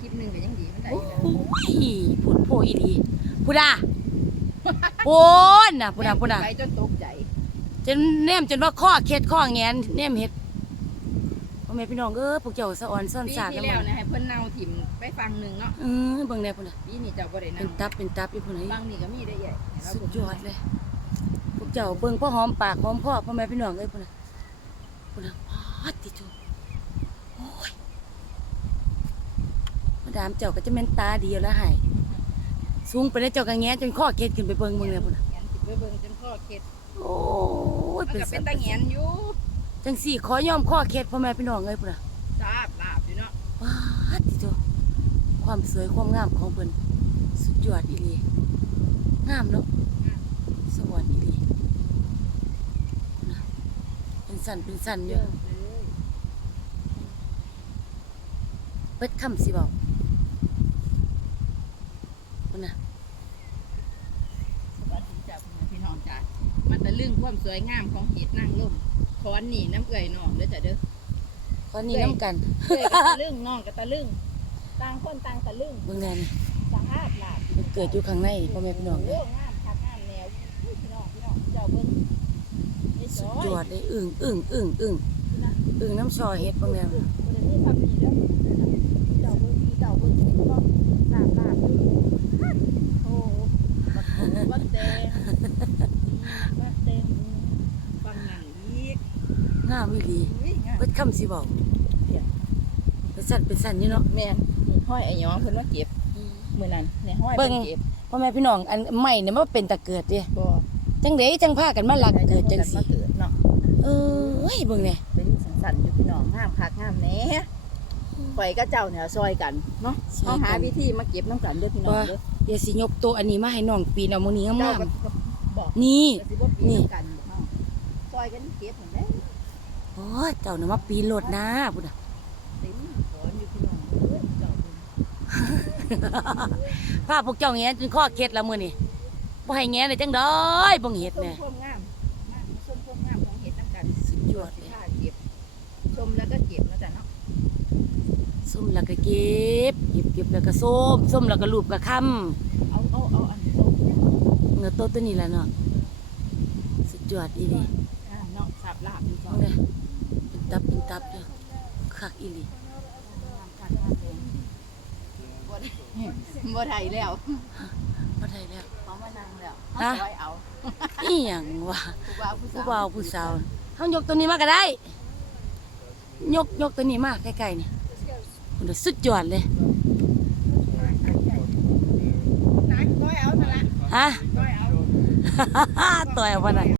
คลิปหนึงก็ยังดีมันได้โอ้อยู่แล้วยพูดโพอีหลีพูดอะโพนน่ะพูดอะพูดอะไปจนตกใจจนแนมจนว่าข้อเข็ดข้อแงนแนมเฮ็ดพ่อแม่พี่น้องเออพวกเจ้าสะอ่อนซ่อนปีสากที่กันแล้วมาเนี่ยให้เพิ่นเนาถิ่มไปฟังหนึงเนาะเออเบิ่งแน่พุ่นน่ะปีนี้เจ้าบ่ได้เป็เานตับเป็นตับอีพุ่นฟัน่ะงนี่ก็มีได้ใหญ่ให้เราสุดเบิ่งยอดเลย พวกเจ้าเบิ่งพ่อหอมปากหอมคอพ่อแม่พี่น้องเอ้ยพุ่นน่ะพุ่นน่ะพอดติโตโอ้ย มาดามเจ้าก็จะแม่นตาดีอยู่แล้วให้สูงไปแล้วเจ้าก็แงะจนข้อเข็ดขึ้นไปเบิ่งเบิ่งเลยพุ่นน่ะแงนสิไปเบิ่งจนข้อเคล็ดโอ้ยมันเป็นก็สัเป็นตว์ตาแงนอยู่จังสี่ขอยอมข้อเข็ดพ่อแม่พี่น้องเอ้ยพุ่นน่ะทราบลาบอยู่เนาะว้าดติโตความสวยความงามของเพิ่นสุดยอดอีหลีงามเนาะสวรรค์อีหลีนะเป็นสันเป็นสันอยู่เปิดคำสิบอก พุ่นน่ะสวัสดีจ้าพี่น้องจ้ามันตะลึงความสวยงามของเห็ดนางร่มคอนนี่น้ำเอื่อยน้องเด้อจ้ะเด้อตอนนี้น้ำกันเอื่อยกับตะลึงน้องกับตะลึงต่างคนต่างตะลึงเบิ่งแน่นี่สะอาดลาบมันเกิดอยู่ข้างในพ่อแม่พี่น้องโอ้เด้องามคักงามแนวอุ้ยพี่น้องพี่น้องเจ้าเบิ่งนี่สุซดอยยอดเลยอึ่งอึ่งอึ่งอึ่งอึ่งน้ำชอเฮ็ดเบิ่งแน่บ่ได้มีความดีเด้อเจ้าเบิ่งพี่เจ้าเบิ่งเห็นบ่ลาบลาบอยู่โอ้บักโขบักแตงบักแตงฟังหนังอีก งามอีหลีอุ้ยงามเปิดคำสิบอกเป็นสันเป็นสันอยู่เนาะแม่นห้อยไอ้หยองเพิ่นว่าเก็บมื้อนั้นเนี่ยห้อยเบิ่เพิ่งนเก็บพ่อแม่พี่น้องอันใหม่เนี่ยมันเป็นตะเกิดเด้บ่จังไดจังพากันมาลักเกิดจังมาสิเกิดเนาะเออเฮ้ยเบิ่งแน่เป็นสันๆอยู่พี่น้องงามคักงามแหน่ปล่อยกับเจ้าเนี่ยซอยกันเนาะเฮาหาวิธีมาเก็บน้ำกันเด้อพี่น้องเด้อเดี๋ยวสิยกตัวอันนี้มาให้น้องปีนเอามื้อนี้เจ้างามก็บอกๆนี่ก็สิบ่ปีนี่นกันเนาะซอยกันเก็บเหมือนแหละโอ้ยเจ้าน่ะมาปีนโลดนะพุ่นน่ะเต็มสอนอยู่พี่น้องเอ้ยเจ้าเบิ่งพาพวกเจ้าแงจนข้อเคล็ดละมื้อนี้บ่ให้แงเลยจังได๋บ่เฮ็ดชมแน่ความงามมาชมความงามของเห็ดน้ำกันสุดยอดสิเลยพาเก็บชมแล้วก็เก็บนะจ๊ะเนาะส้มแล้วก็เก็บ เก็บเก็บแล้วก็ส้มส้มแล้วก็ลูบก็ค้ำเอาเอาเอาอันตรงเนี่ยเงือโตตัวนี้ล่ะเนาะสุดยอดอีหลีอ่าเนาะสับลาบอยู่จ้ะเอาเด้เป็น ตับเป็นตับเด้อคักอีหลีบ่ได้แล้วบ่ได้แล้วเขามานั่งแล้วฮะเขาซอยเอาอีหยังวะผู้บ่าวผู้ผู้สาวบ่าวผู้สาวเฮายกตัวนี้มาก็ได้ ยกยกตัวนี้มาใกล้ๆนี่มันน่ะสุดยอดเลยนักซอยเอานั่นล่ะฮะซอยเอาต่อยเอาบ่ได้